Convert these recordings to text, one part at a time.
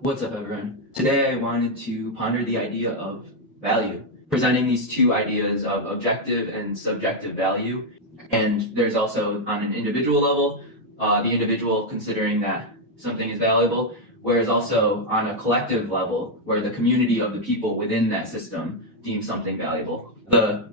What's up, everyone? Today I wanted to ponder the idea of value, presenting these two ideas of objective and subjective value. And there's also, on an individual level, the individual considering that something is valuable, whereas also on a collective level, where the community of the people within that system deem something valuable. The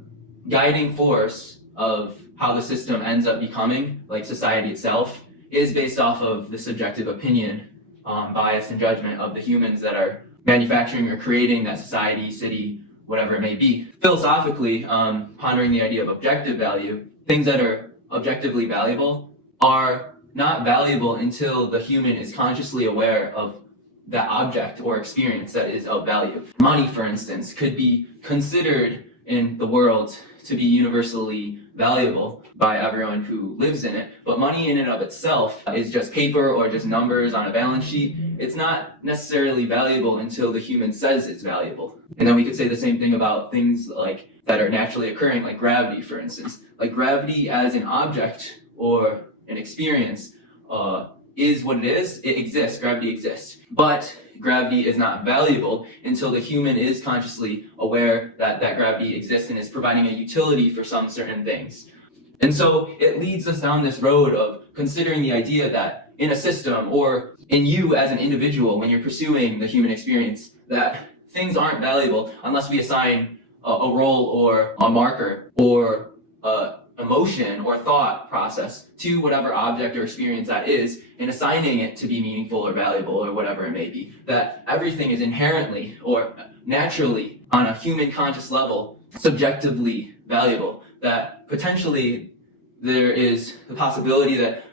guiding force of how the system ends up becoming, like society itself, is based off of the subjective opinion, bias, and judgment of the humans that are manufacturing or creating that society, city, whatever it may be. Philosophically, pondering the idea of objective value, things that are objectively valuable are not valuable until the human is consciously aware of that object or experience that is of value. Money, for instance, could be considered in the world to be universally valuable by everyone who lives in it, but money in and of itself is just paper or just numbers on a balance sheet. It's not necessarily valuable until the human says it's valuable. And then we could say the same thing about things like that are naturally occurring, like gravity, for instance. Like gravity as an object or an experience is what it is. It exists. Gravity exists. But gravity is not valuable until the human is consciously aware that gravity exists and is providing a utility for some certain things. And so it leads us down this road of considering the idea that in a system or in you as an individual, when you're pursuing the human experience, that things aren't valuable unless we assign a role or a marker or emotion or thought process to whatever object or experience that is, and assigning it to be meaningful or valuable or whatever it may be. That everything is inherently or naturally on a human conscious level subjectively valuable. That potentially there is the possibility that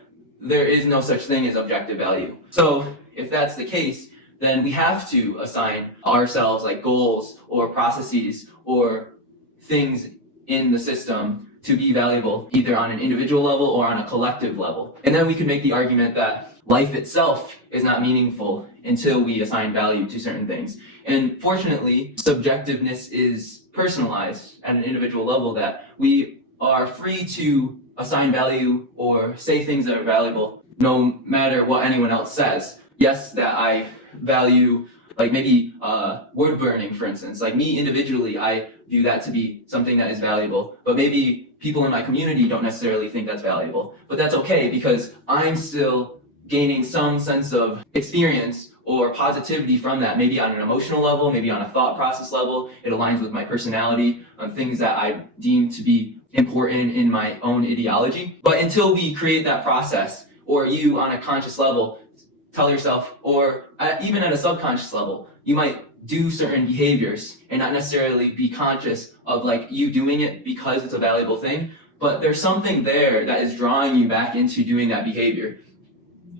there is no such thing as objective value. So if that's the case, then we have to assign ourselves like goals or processes or things in the system to be valuable, either on an individual level or on a collective level. And then we can make the argument that life itself is not meaningful until we assign value to certain things. And fortunately, subjectiveness is personalized at an individual level, that we are free to assign value or say things that are valuable no matter what anyone else says. Yes, that I value, like maybe wood burning, for instance. Like me individually, I view that to be something that is valuable, but maybe people in my community don't necessarily think that's valuable. But that's okay, because I'm still gaining some sense of experience or positivity from that, maybe on an emotional level, maybe on a thought process level. It aligns with my personality, on things that I deem to be important in my own ideology. But until we create that process, or you on a conscious level tell yourself, or even at a subconscious level, you might do certain behaviors and not necessarily be conscious of like you doing it because it's a valuable thing, but there's something there that is drawing you back into doing that behavior.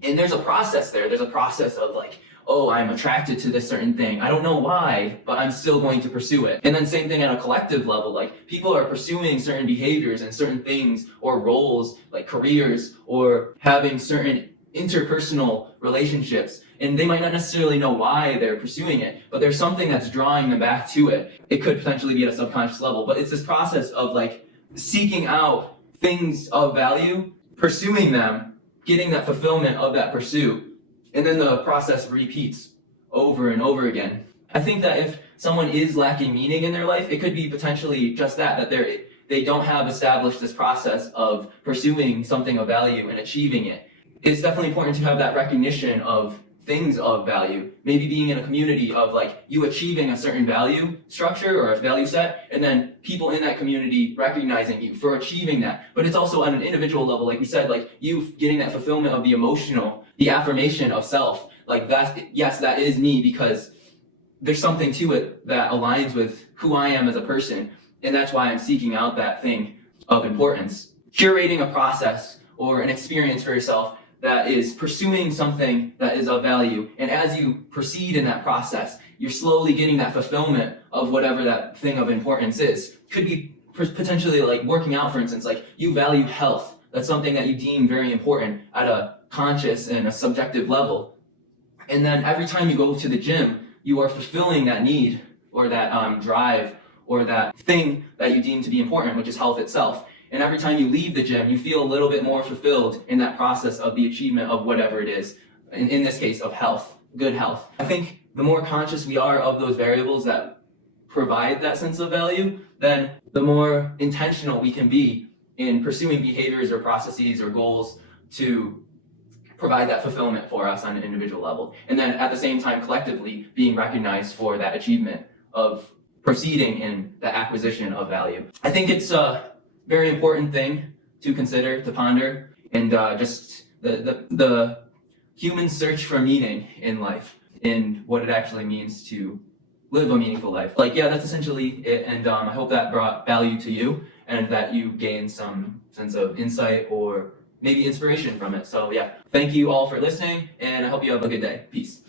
And there's a process there. There's a process of like, oh, I'm attracted to this certain thing. I don't know why, but I'm still going to pursue it. And then same thing at a collective level, like people are pursuing certain behaviors and certain things or roles, like careers, or having certain interpersonal relationships, and they might not necessarily know why they're pursuing it, but there's something that's drawing them back to it. It could potentially be at a subconscious level, but it's this process of like seeking out things of value, pursuing them, getting that fulfillment of that pursuit, and then the process repeats over and over again. I think that if someone is lacking meaning in their life, it could be potentially just that they don't have established this process of pursuing something of value and achieving it. It's definitely important to have that recognition of things of value, maybe being in a community of like you achieving a certain value structure or a value set, and then people in that community recognizing you for achieving that. But it's also on an individual level, like we said, like you getting that fulfillment of the emotional, the affirmation of self, like that, yes, that is me, because there's something to it that aligns with who I am as a person, and that's why I'm seeking out that thing of importance. Curating a process or an experience for yourself that is pursuing something that is of value. And as you proceed in that process, you're slowly getting that fulfillment of whatever that thing of importance is. Could be potentially like working out, for instance, like you value health. That's something that you deem very important at a conscious and a subjective level. And then every time you go to the gym, you are fulfilling that need or that drive or that thing that you deem to be important, which is health itself. And every time you leave the gym, you feel a little bit more fulfilled in that process of the achievement of whatever it is, in this case of health. good health. I think the more conscious we are of those variables that provide that sense of value, then the more intentional we can be in pursuing behaviors or processes or goals to provide that fulfillment for us on an individual level. And then at the same time, collectively being recognized for that achievement of proceeding in the acquisition of value. I think it's a very important thing to consider, to ponder, and just the human search for meaning in life and what it actually means to live a meaningful life. Like, yeah, that's essentially it. And I hope that brought value to you and that you gained some sense of insight or maybe inspiration from it. So yeah, thank you all for listening, and I hope you have a good day. Peace.